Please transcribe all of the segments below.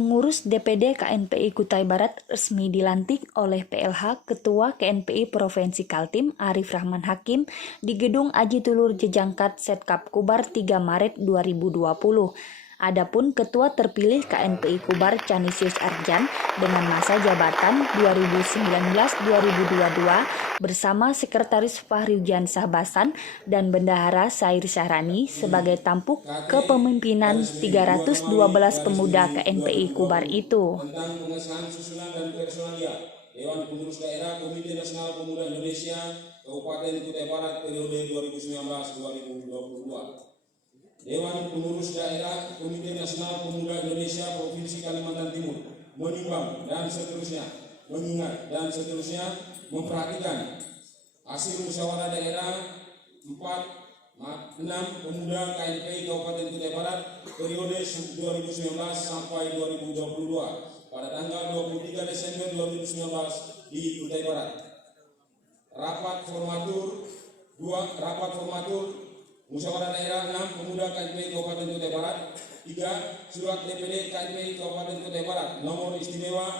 Pengurus DPD KNPI Kutai Barat resmi dilantik oleh PLH Ketua KNPI Provinsi Kaltim Arif Rahman Hakim di Gedung Aji Tulur Jejangkat Setkap Kubar 3 Maret 2020. Adapun Ketua terpilih KNPI Kubar Canisius Arjan dengan masa jabatan 2019-2022 bersama Sekretaris Fahriujan Sahbasan dan Bendahara Sair Syahrani sebagai tampuk kepemimpinan 312 pemuda KNPI Kubar itu. Tentang pengesahan susunan dan personalia Dewan Pengurus Daerah Komite Nasional Pemuda Indonesia Kabupaten Kutai Barat periode 2019-2022. Dewan Pengurus Daerah Komite Nasional Pemuda Indonesia Provinsi Kalimantan Timur menimbang dan seterusnya, mengingat dan seterusnya memperhatikan hasil musyawarah daerah 6 pemuda KNPI Kabupaten Kutai Barat periode 2019 sampai 2022 pada tanggal 23 Desember 2019 di Kutai Barat. Rapat formatur Musyawarah Daerah 6 Pemuda KNPI Kabupaten Kutai Barat. 3. Surat DPD KNPI Kabupaten Kutai Barat Nomor Istimewa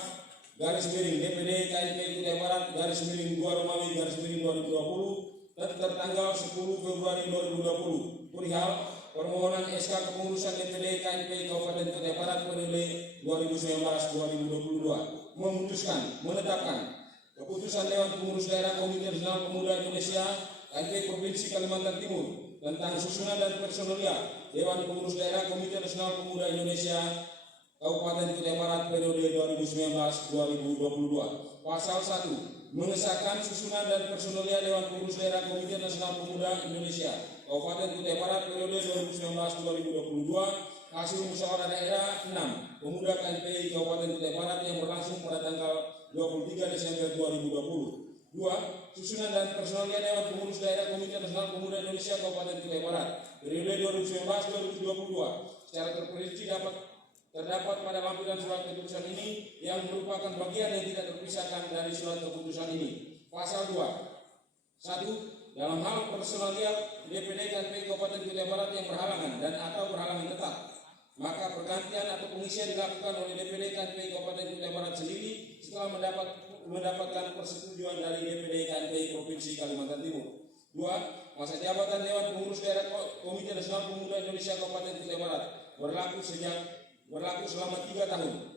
_DPD KNPI Kutai Barat _2 Romawi _2020 tertanggal 10 Februari 2020 perihal permohonan SK kepengurusan DPD KNPI Kabupaten Kutai Barat periode 2019-2022 menetapkan keputusan Dewan Pengurus Daerah Komite Nasional Pemuda Indonesia KNPI Provinsi Kalimantan Timur tentang susunan dan personalia Dewan Pengurus Daerah Komite Nasional Pemuda Indonesia Kabupaten Kutai Barat periode 2019-2022. Pasal 1. Mengesahkan susunan dan personalia Dewan Pengurus Daerah Komite Nasional Pemuda Indonesia Kabupaten Kutai Barat periode 2019-2022. Hasil musyawarah daerah 6 Pemuda KNPI Kabupaten Kutai Barat yang berlangsung pada tanggal 23 Desember 2020. 2. Susunan dan personalia Dewan Pengurus Daerah Komite Nasional Pemuda Indonesia Kabupaten Kutai Barat periode 2019-2022. Secara terperinci terdapat pada lampiran surat keputusan ini yang merupakan bagian yang tidak terpisahkan dari surat keputusan ini. Pasal 2. 1. Dalam hal personalia DPD KNPI Kabupaten Kutai Barat yang berhalangan dan atau berhalangan tetap, maka pergantian atau pengisian dilakukan oleh DPD KNPI Kabupaten Kutai Barat sendiri setelah mendapatkan persetujuan dari DPD KNPI Provinsi Kalimantan Timur. 2. Masa jabatan Dewan Pengurus Daerah Komite Nasional Pemuda Indonesia Kabupaten Kutai Barat berlaku selama 3 tahun.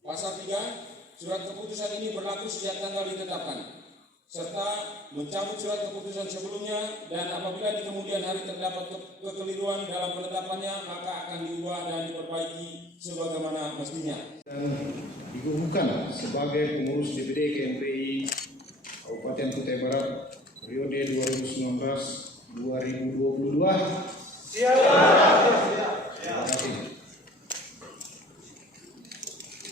Pasal 3. Surat keputusan ini berlaku sejak tanggal ditetapkan, serta mencabut surat keputusan sebelumnya, dan apabila di kemudian hari terdapat kekeliruan dalam penetapannya maka akan diubah dan diperbaiki sebagaimana mestinya. Dan dikukuhkan sebagai pengurus DPD KNPI Kabupaten Kutai Barat periode 2019-2022. Terima kasih.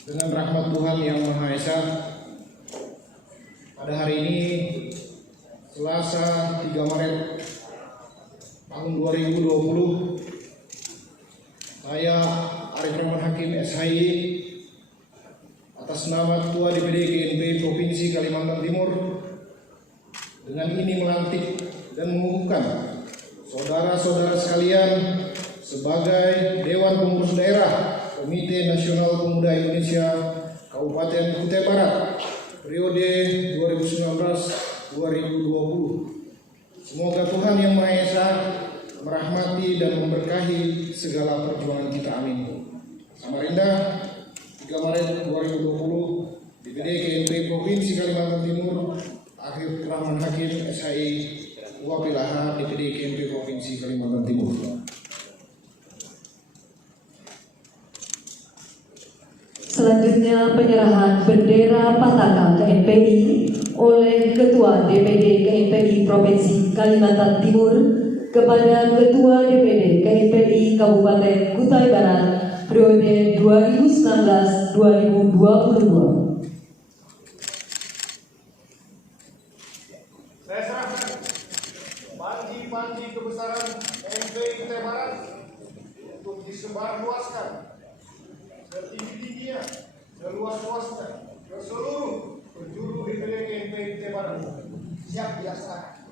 Dengan rahmat Tuhan Yang Maha Esa, pada hari ini Selasa 3 Maret tahun 2020, saya Arif Rahman Hakim SHI atas nama Ketua DPD KNPI Provinsi Kalimantan Timur dengan ini melantik dan mengukuhkan saudara-saudara sekalian sebagai Dewan Pengurus Daerah Komite Nasional Pemuda Indonesia Kabupaten Kutai Barat periode 2019-2020. Semoga Tuhan Yang Maha Esa merahmati dan memberkahi segala perjuangan kita, amin. Samarinda, 3 Maret 2020, DPD KNPI Provinsi Kalimantan Timur, Arif Rahman Hakim SHI, Wakil AH DPD KNPI Provinsi Kalimantan Timur. Selanjutnya penyerahan bendera Pataka KNPI oleh Ketua DPD KNPI Provinsi Kalimantan Timur kepada Ketua DPD KNPI Kabupaten Kutai Barat periode 2019-2022. Saya serahkan panji-panji kebesaran KNPI Kutai Barat untuk disebarluaskan setinggi-tingginya, seluas-luasnya ke seluruh penjuru DPD KNPI Kutai Barat. Siap dilaksanakan.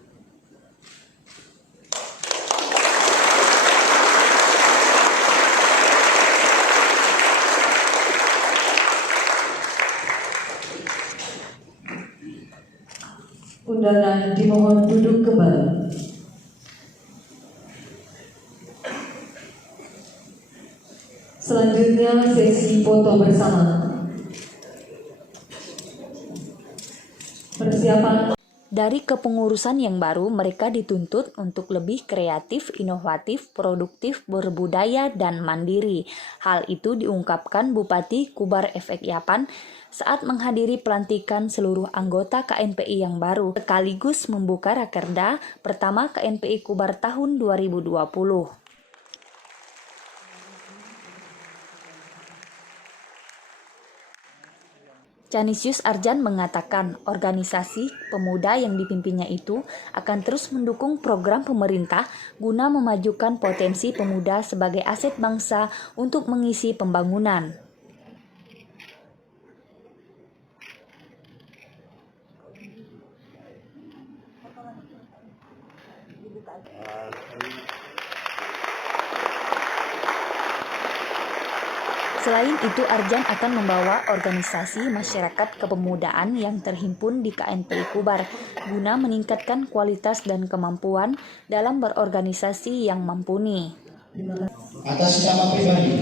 Undangan dimohon duduk kembali. Selanjutnya sesi foto bersama. Persiapan. Dari kepengurusan yang baru, mereka dituntut untuk lebih kreatif, inovatif, produktif, berbudaya, dan mandiri. Hal itu diungkapkan Bupati Kubar Efek Yapan saat menghadiri pelantikan seluruh anggota KNPI yang baru, sekaligus membuka Rakerda pertama KNPI Kubar tahun 2020. Canisius Arjan mengatakan organisasi pemuda yang dipimpinnya itu akan terus mendukung program pemerintah guna memajukan potensi pemuda sebagai aset bangsa untuk mengisi pembangunan. Selain itu, Arjan akan membawa organisasi masyarakat kepemudaan yang terhimpun di KNPI Kubar guna meningkatkan kualitas dan kemampuan dalam berorganisasi yang mumpuni. Atas nama pribadi,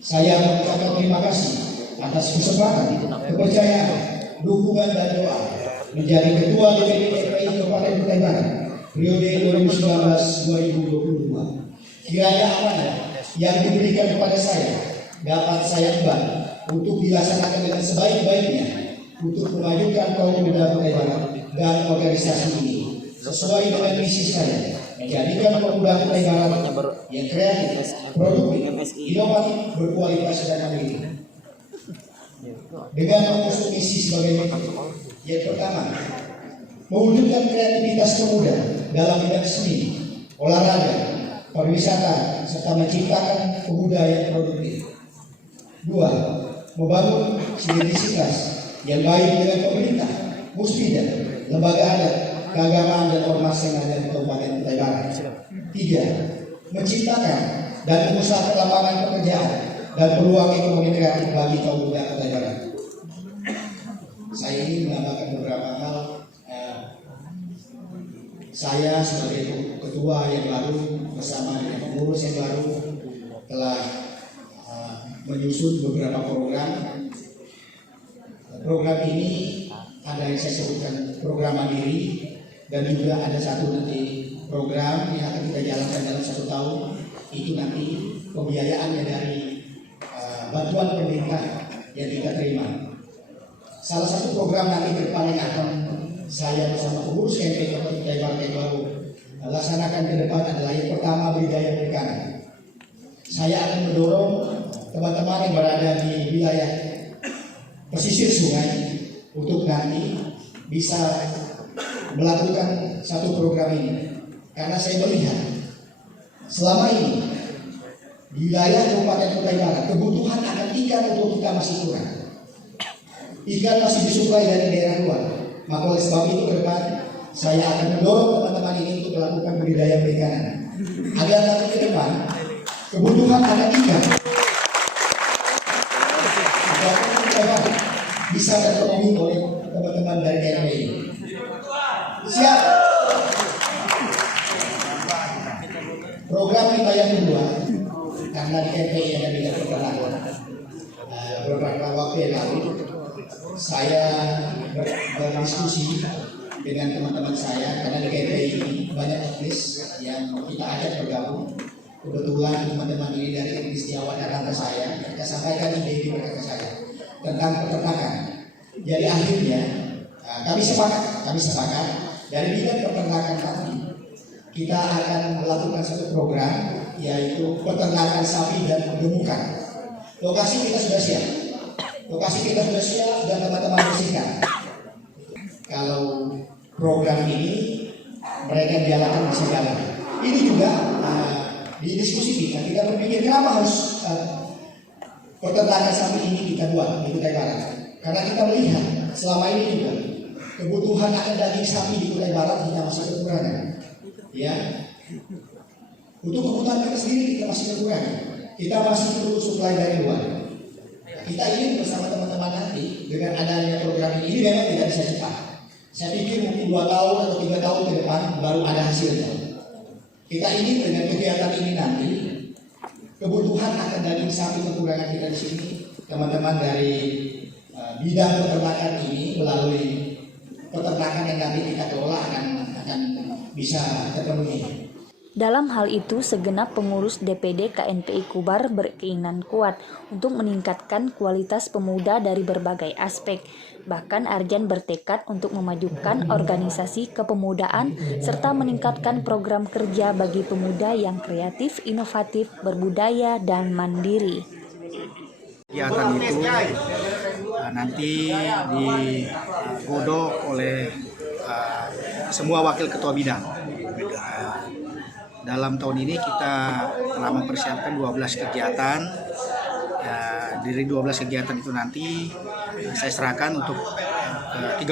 saya mengucapkan terima kasih atas kesempatan, kepercayaan, dukungan dan doa menjadi Ketua DPD KNPI Kabupaten Kutai Barat periode 2019-2022. Kiranya amanah yang diberikan kepada saya dapat saya emban untuk dilaksanakan dengan sebaik-baiknya untuk memajukan kaum muda Kutai Barat dan organisasi ini sesuai dengan misi saya menjadikan pemuda Kutai Barat yang kreatif, produktif, inovatif, berkualitas dan mandiri. Dengan mengusung misi sebagai berikut. Yang pertama, mewujudkan kreativitas pemuda dalam bidang seni, olahraga, pariwisata, serta menciptakan pemuda yang produktif. 2. Membangun sinergisitas yang baik dengan pemerintah, musbida, lembaga adat, keagamaan dan ormas yang ada di Kabupaten Kutai Barat. 3. Menciptakan dan mengusahakan lapangan pekerjaan dan peluang ekonomi kreatif bagi kaum muda Kutai Barat. Saya ingin menambahkan beberapa hal. Saya sebagai ketua yang baru bersama dengan pengurus yang baru telah menyusun beberapa program. Program ini ada yang saya sebutkan program mandiri dan juga ada satu nanti program yang akan kita jalankan dalam 1 tahun. Itu nanti pembiayaannya dari bantuan pemerintah yang kita terima. Salah satu program nanti ke depan yang akan saya bersama pengurus KNPI Kabupaten Kutai Barat yang baru laksanakan ke depan adalah yang pertama budidaya perikanan. Saya akan mendorong teman-teman yang berada di wilayah pesisir sungai untuk nanti bisa melakukan satu program ini, karena saya melihat selama ini di wilayah Kabupaten Kutai Barat kebutuhan akan ikan untuk kita masih kurang. Ikan masih disuplai dari daerah luar. Maka oleh sebab itu ke depan saya akan mendorong teman-teman ini untuk melakukan budidaya perikanan agar nanti ke depan kebutuhan akan ikan bisa terpenuhi oleh teman-teman dari KNPI. Siap. Program kita yang kedua, karena di KNPI ada bidang peternakan. Beberapa waktu yang lalu saya berdiskusi dengan teman-teman saya, karena di KNPI ini banyak etnis yang kita ajak bergabung. Kebetulan teman-teman ini dari etnis Jawa dan rantau saya sampaikan ide mereka ke saya tentang peternakan. Jadi akhirnya kami sepakat dari bidang peternakan tadi kita akan melakukan satu program, yaitu peternakan sapi dan gemukan. Lokasi kita sudah siap dan teman-teman bersihkan. Kalau program ini mereka jalankan masih jalan. Ini juga di diskusi kita berpikir kenapa harus peternakan sapi ini kita buat di Kutai Barat. Karena kita melihat selama ini juga kebutuhan akan daging sapi di Kutai Barat kita masih kekurangan. Ya, untuk kebutuhan kita sendiri kita masih kekurangan. Kita masih perlu suplai dari luar. Kita ingin bersama teman-teman nanti dengan adanya program ini memang tidak bisa cepat. Saya pikir mungkin 2 tahun atau 3 tahun ke depan baru ada hasilnya. Kita ingin dengan kegiatan ini nanti kebutuhan akan daging sapi kekurangan kita di sini, teman-teman dari bidang peternakan ini melalui peternakan yang nanti kita kelola akan bisa terpenuhi. Dalam hal itu, segenap pengurus DPD KNPI Kubar berkeinginan kuat untuk meningkatkan kualitas pemuda dari berbagai aspek. Bahkan Arjan bertekad untuk memajukan organisasi kepemudaan serta meningkatkan program kerja bagi pemuda yang kreatif, inovatif, berbudaya, dan mandiri. Kegiatan itu nanti digodok oleh semua wakil ketua bidang. Dalam tahun ini kita telah mempersiapkan 12 kegiatan. Dari 12 kegiatan itu nanti saya serahkan untuk 32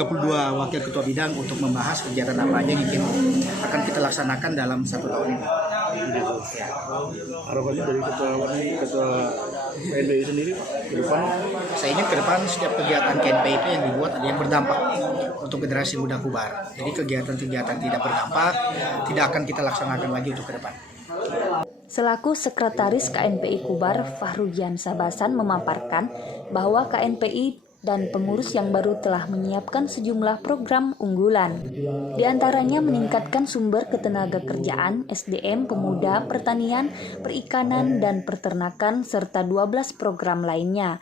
wakil ketua bidang untuk membahas kegiatan apa aja yang akan kita laksanakan dalam 1 tahun ini. Harapannya dari ketua KNPI sendiri ke depan? Saya ingin ke depan setiap kegiatan KNPI itu yang dibuat ada yang berdampak untuk generasi muda Kubar. Jadi kegiatan-kegiatan tidak berdampak tidak akan kita laksanakan lagi untuk ke depan. Selaku Sekretaris KNPI Kubar, Fahrugian Sabasan memaparkan bahwa KNPI dan pengurus yang baru telah menyiapkan sejumlah program unggulan. Di antaranya meningkatkan sumber ketenaga kerjaan, SDM, pemuda, pertanian, perikanan, dan peternakan, serta 12 program lainnya.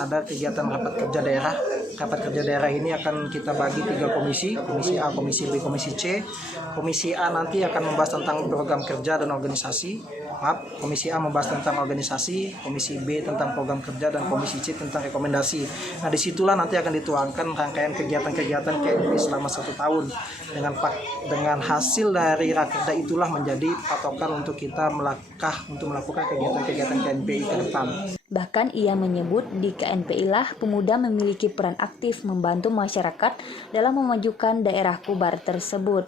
Ada kegiatan rapat kerja daerah. Rapat kerja daerah ini akan kita bagi 3 komisi, komisi A, komisi B, komisi C. Komisi A nanti akan membahas tentang program kerja dan organisasi. Komisi A membahas tentang organisasi, komisi B tentang program kerja, dan komisi C tentang rekomendasi. Nah, disitulah nanti akan dituangkan rangkaian kegiatan-kegiatan KNPI selama 1 tahun. Dengan hasil dari rakerda itulah menjadi patokan untuk kita melakukan kegiatan-kegiatan KNPI ke depan. Bahkan ia menyebut di KNPI lah pemuda memiliki peran aktif membantu masyarakat dalam memajukan daerah Kubar tersebut.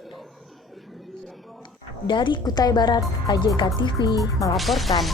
Dari Kutai Barat, AJK TV melaporkan.